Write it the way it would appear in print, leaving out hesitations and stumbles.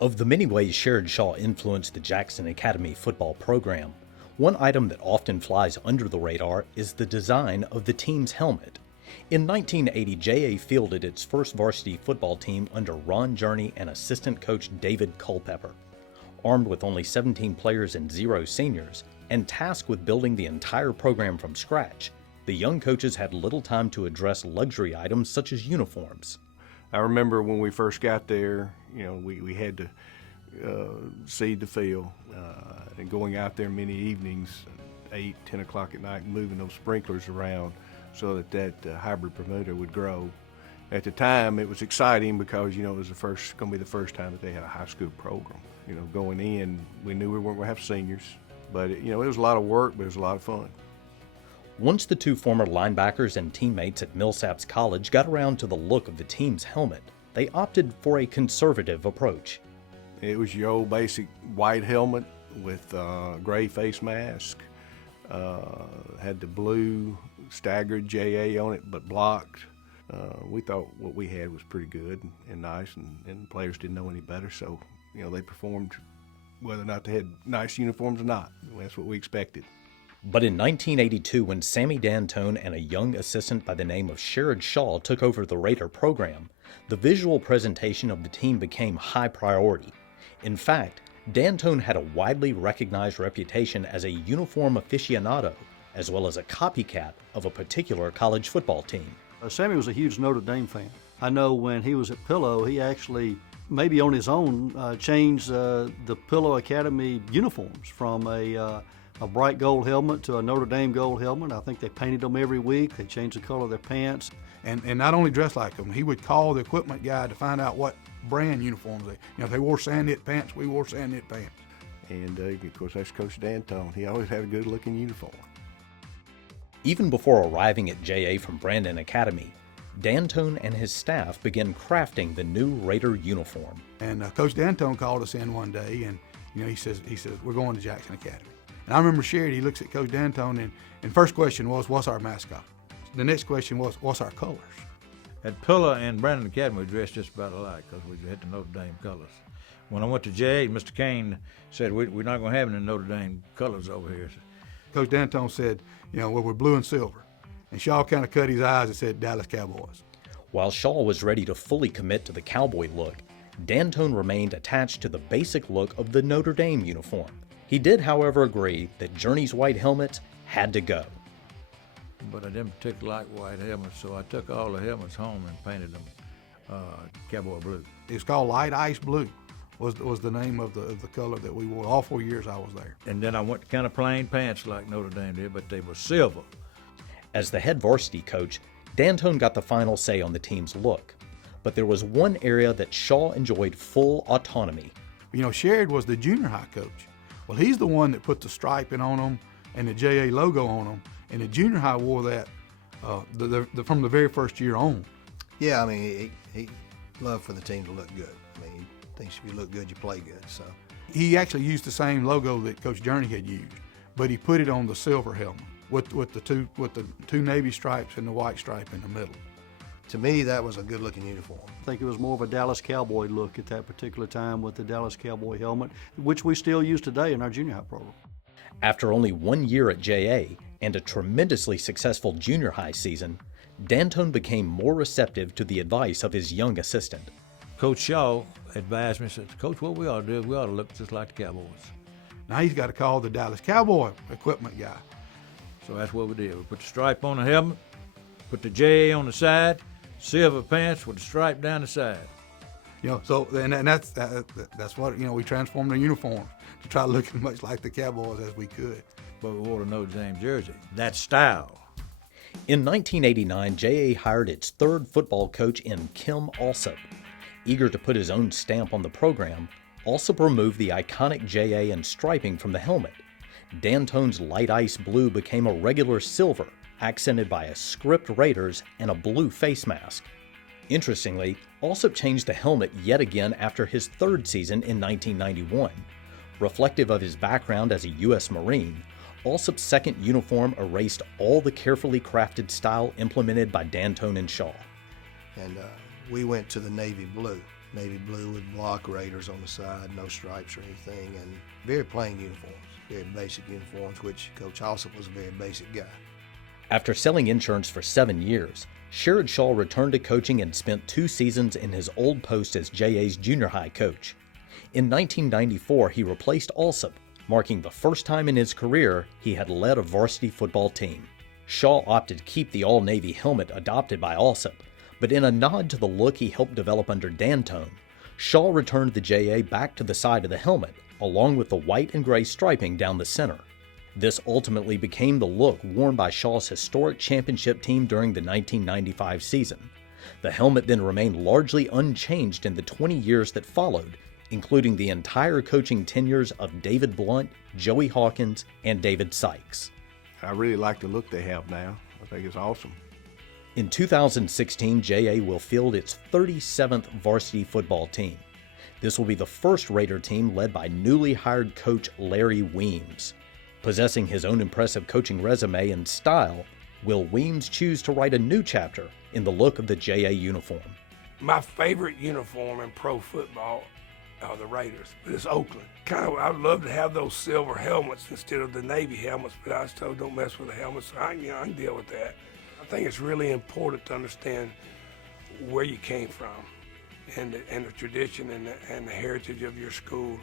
Of the many ways Sherard Shaw influenced the Jackson Academy football program, one item that often flies under the radar is the design of the team's helmet. In 1980, JA fielded its first varsity football team under Ron Jurney and assistant coach David Culpepper. Armed with only 17 players and 0 seniors, and tasked with building the entire program from scratch, the young coaches had little time to address luxury items such as uniforms. I remember when we first got there, we had to seed the field, and going out there many evenings, 8, 10 o'clock at night, and moving those sprinklers around so that hybrid promoter would grow. At the time, it was exciting because, it was going to be the first time that they had a high school program. Going in, we knew we weren't going to have seniors, but it was a lot of work, but it was a lot of fun. Once the two former linebackers and teammates at Millsaps College got around to the look of the team's helmet, they opted for a conservative approach. It was your old basic white helmet with a gray face mask, had the blue staggered JA on it but blocked. We thought what we had was pretty good and nice, and players didn't know any better, so they performed whether or not they had nice uniforms or not. That's what we expected. But in 1982, when Sammy Dantone and a young assistant by the name of Sherard Shaw took over the Raider program, the visual presentation of the team became high priority. In fact, Dantone had a widely recognized reputation as a uniform aficionado, as well as a copycat of a particular college football team. Sammy was a huge Notre Dame fan. I know when he was at Pillow, he actually, maybe on his own, changed the Pillow Academy uniforms from a bright gold helmet to a Notre Dame gold helmet. I think they painted them every week. They changed the color of their pants. And not only dressed like them, he would call the equipment guy to find out what brand uniforms they, if they wore sand-knit pants, we wore sand-knit pants. And of course, that's Coach Dantone. He always had a good-looking uniform. Even before arriving at JA from Brandon Academy, Dantone and his staff began crafting the new Raider uniform. And Coach Dantone called us in one day, and he says, we're going to Jackson Academy. And I remember Sherard, he looks at Coach Dantone, and first question was, what's our mascot? The next question was, what's our colors? At Pillow and Brandon Academy, we dressed just about alike because we had the Notre Dame colors. When I went to JA, Mr. Kane said, we're not going to have any Notre Dame colors over here. Coach Dantone said, well, we're blue and silver. And Shaw kind of cut his eyes and said, Dallas Cowboys. While Shaw was ready to fully commit to the cowboy look, Dantone remained attached to the basic look of the Notre Dame uniform. He did, however, agree that Jurney's white helmets had to go. But I didn't particularly like white helmets, so I took all the helmets home and painted them cowboy blue. It's called light ice blue, was the name of the color that we wore all 4 years I was there. And then I went to kind of plain pants like Notre Dame did, but they were silver. As the head varsity coach, Dantone got the final say on the team's look. But there was one area that Shaw enjoyed full autonomy. Sherard was the junior high coach. Well, he's the one that put the striping on them and the JA logo on them, and the junior high wore that from the very first year on. Yeah, he loved for the team to look good. He thinks if you look good, you play good. So he actually used the same logo that Coach Jurney had used, but he put it on the silver helmet with the two navy stripes and the white stripe in the middle. To me, that was a good-looking uniform. I think it was more of a Dallas Cowboy look at that particular time with the Dallas Cowboy helmet, which we still use today in our junior high program. After only 1 year at JA and a tremendously successful junior high season, Dantone became more receptive to the advice of his young assistant. Coach Shaw advised me, said, Coach, what we ought to do is we ought to look just like the Cowboys. Now he's got to call the Dallas Cowboy equipment guy. So that's what we did. We put the stripe on the helmet, put the JA on the side, silver pants with the stripe down the side. So that's what we transformed the uniforms to try to look as much like the Cowboys as we could. But we wore the Notre Dame jersey. That style. In 1989, JA hired its third football coach in Kim Alsop. Eager to put his own stamp on the program, Alsop removed the iconic JA and striping from the helmet. Dantone's light ice blue became a regular silver, accented by a script Raiders and a blue face mask. Interestingly, Alsop changed the helmet yet again after his third season in 1991. Reflective of his background as a U.S. Marine, Alsop's second uniform erased all the carefully crafted style implemented by Dantone and Shaw. And we went to the navy blue. navy blue with block Raiders on the side, no stripes or anything, and very plain uniforms, very basic uniforms, which Coach Alsop was a very basic guy. After selling insurance for 7 years, Sherard Shaw returned to coaching and spent 2 seasons in his old post as JA's junior high coach. In 1994, he replaced Alsop, marking the first time in his career he had led a varsity football team. Shaw opted to keep the all-navy helmet adopted by Alsop, but in a nod to the look he helped develop under Dantone, Shaw returned the JA back to the side of the helmet, along with the white and gray striping down the center. This ultimately became the look worn by Shaw's historic championship team during the 1995 season. The helmet then remained largely unchanged in the 20 years that followed, including the entire coaching tenures of David Blount, Joey Hawkins, and David Sykes. I really like the look they have now. I think it's awesome. In 2016, JA will field its 37th varsity football team. This will be the first Raider team led by newly hired coach Larry Weems. Possessing his own impressive coaching resume and style, will Weems choose to write a new chapter in the look of the JA uniform? My favorite uniform in pro football are the Raiders, but it's Oakland. I would love to have those silver helmets instead of the Navy helmets, but I was told don't mess with the helmets, so I can deal with that. I think it's really important to understand where you came from and the tradition and the heritage of your school.